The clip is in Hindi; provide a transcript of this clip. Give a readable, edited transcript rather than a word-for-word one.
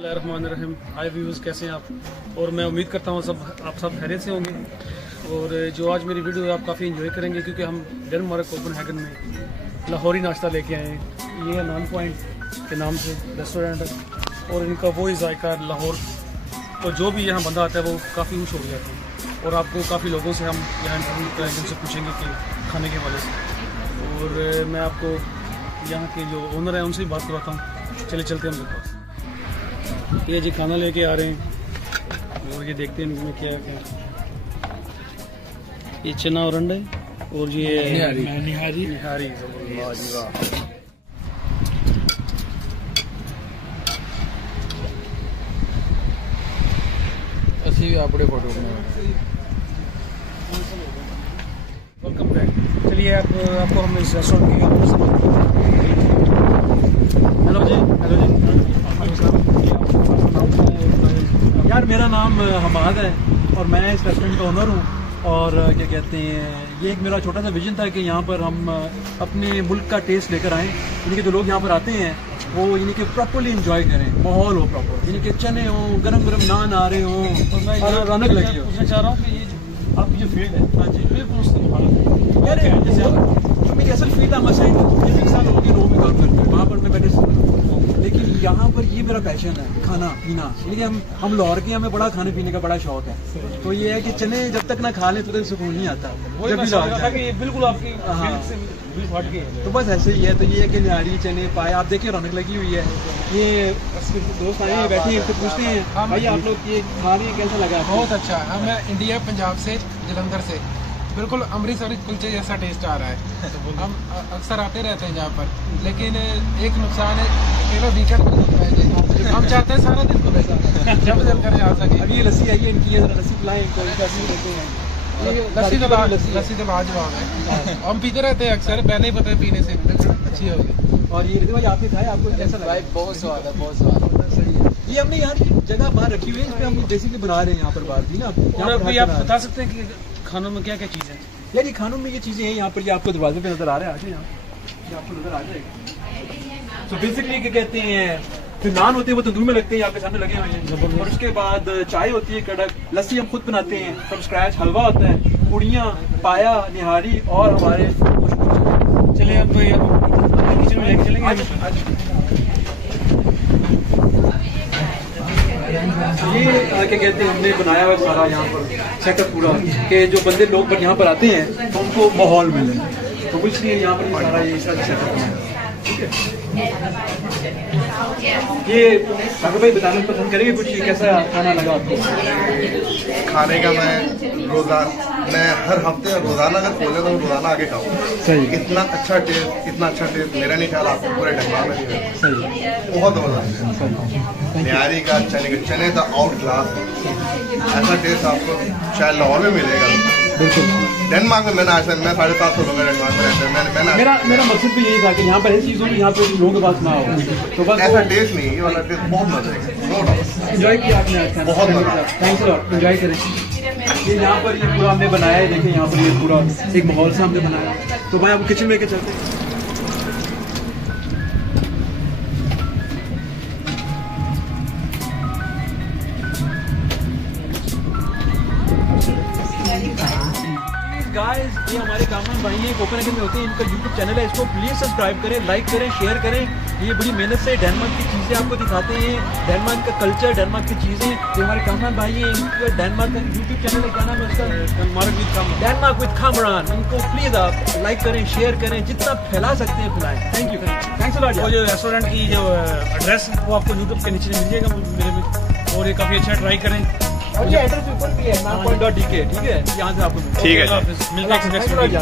बिस्मिल्लाहिर्रहमानिर्रहीम। हाय व्यूअर्स, कैसे हैं आप? और मैं उम्मीद करता हूँ आप सब खैरियत से होंगे। और जो आज मेरी वीडियो आप काफ़ी एंजॉय करेंगे क्योंकि हम डेनमार्क कोपेनहेगन में लाहौरी नाश्ता लेके आए हैं। ये है नान पॉइंट के नाम से रेस्टोरेंट है और इनका वो ही जायका लाहौर। तो जो भी यहाँ बंदा आता है वो काफ़ी खुश हो जाता है। और आपको काफ़ी लोगों से हम यहाँ इंटरव्यू करेंगे, उनसे पूछेंगे कि खाने के हवाले से। और मैं आपको यहाँ के जो ओनर हैं उनसे भी बात करवाता हूँ। चलिए चलते हैं उनके पास। ये जी खाना लेके आ रहे हैं और ये देखते हैं इनमें क्या है। ये चना और अंडा है और ये निहारी। अपने फोटो वेलकम बैक। चलिए आपको हम इस रेस्टोरेंट की हेलो जी यार, मेरा नाम हमाद है और मैं इस रेस्टोरेंट का ओनर हूँ। और क्या कहते हैं, ये एक मेरा छोटा सा विजन था कि यहाँ पर हम अपने मुल्क का टेस्ट लेकर आएँ। यानी कि जो लोग यहाँ पर आते हैं वो यानी कि प्रॉपर्ली इंजॉय करें, माहौल हो प्रॉपर, यानी कि चने हो, गरम गरम नान आ रहे हों और रौनक लगी हो। मैं चाह रहा हूँ कि ये आपकी जो फील्ड है, हाँ जी, बिल्कुल उससे यार जैसे मेरी असल फील्ड है मसैन, ये 20 साल हो गए रोम में काम करते हैं, वहाँ पर मैं बैठे। लेकिन यहाँ पर ये मेरा पैशन है, खाना पीना। यानी हम लाहौर के, हमें बड़ा खाने पीने का बड़ा शौक है। तो ये है कि चने जब तक ना खा ले तो सुकून नहीं आता। जब भी ये बिल्कुल आपकी तो बस ऐसे ही है। तो ये है कि निहारी चने पाए, आप देखिए रौनक लगी हुई है। ये दोस्त आए हैं, बैठे हैं, पूछते हैं भाई आप लोग ये खा रहे हैं, कैसा लगा? बहुत अच्छा। हम इंडिया पंजाब से, जलंधर से, बिल्कुल अमृतसरी कुलचे जैसा टेस्ट आ रहा है। हम अक्सर आते रहते हैं यहाँ पर, लेकिन एक नुकसान है, केवल वीकेंड पर हम चाहते हैं सारा दिन खुले जब दिल करे आ सके। अभी ये लस्सी आई है इनकी, लस्सी पिलाएं इनको, देते हैं। लस्सी तो लाजवाब है, हम पीते रहते हैं अक्सर, पहले ही पता है पीने से अच्छी होगी। और ये भाई आपने खाया, आपको कैसा लगा? बहुत स्वाद है, बहुत स्वाद। सही है। ये हमने यार जगह बाहर रखी हुई है, इस पे हम बेसिकली बना रहे हैं यहाँ पर बाहर भी ना। आप बता सकते हैं कि खानों में क्या क्या चीज़ है? यार ये खानों में ये चीज़ें हैं, यहाँ पर ये आपको दरवाजे पे नजर आ रहे हैं, आगे यहाँ आपको नजर आ जाएगा। तो बेसिकली क्या कहते हैं, जो नान होते हैं वो तंदूर में लगते हैं, आपके सामने लगे हुए हैं। और उसके बाद चाय होती है कड़क, लस्सी हम खुद बनाते हैं फ्रॉम स्क्रैच, हलवा होता है, पुड़ियाँ, पाया, निहारी और हमारे। चलिए अब किचन में लेके चलेंगे। ये क्या कहते हैं, हमने बनाया हुआ सारा यहाँ पर सेटअप पूरा, कि जो बंदे लोग यहाँ पर आते हैं तो उनको माहौल मिले, तो इसलिए यहाँ पर सारा ये सेटअप है। ठीक है, ये अगर भाई बताना पसंद करेंगे कुछ, कैसा खाना लगा आपको? खाने का मैं हर हफ्ते रोजाना अगर खोले तो रोजाना आगे खाऊँ। सही। इतना अच्छा टेस्ट मेरा नहीं ख्याल आपको पूरे ढंगा में नहीं है। सही, बहुत जबरदस्त है। निहारी का चने का आउट क्लास, ऐसा टेस्ट आपको शायद लाहौर में मिलेगा। बिल्कुल। डेनमार्क में मैं 750 लोग डेनमार्क में रहते हैं। मेरा मकसद भी यही था कि यहाँ पर ऐसी चीज़ हो यहाँ पे लोगों के पास ना हो, तो बस ऐसा टेस्ट नहीं, ये वाला टेस्ट बहुत मजा है। एंजॉय किया आपने आज खाना, बहुत मजा। थैंक्स लॉट, एंजॉय करें। ये यहाँ पर ये पूरा हमने बनाया है, देखिए यहाँ पर ये पूरा एक माहौल से हमने बनाया। तो भाई आपको किचन में लेके चलते हैं। गाइस, ये हमारे कामरान भाई हैं, कोपेनहेगन में होते हैं, इनका यूट्यूब चैनल है, इसको प्लीज सब्सक्राइब करें, लाइक करें, शेयर करें। ये बड़ी मेहनत से डेनमार्क की चीज़ें आपको दिखाते हैं, डेनमार्क का कल्चर, डेनमार्क की चीज़ें। जो हमारे कामरान भाई हैं, इनका डेनमार्क का यूट्यूब चैनल है, क्या नाम है उसका? Denmark with Kamran. इनको प्लीज आप लाइक करें, शेयर करें, जितना फैला सकते हैं फैलाएं। Thank you, thanks a lot. और जो रेस्टोरेंट की जो एड्रेस वो आपको यूट्यूब के नीचे मिल जाएगा मेरे में, और ये काफ़ी अच्छा ट्राई करें। और ये एड्रेस ऊपर भी है, नान.dk, ठीक है, यहाँ से आपको। ठीक है, मिलते हैं नेक्स्ट वीडियो।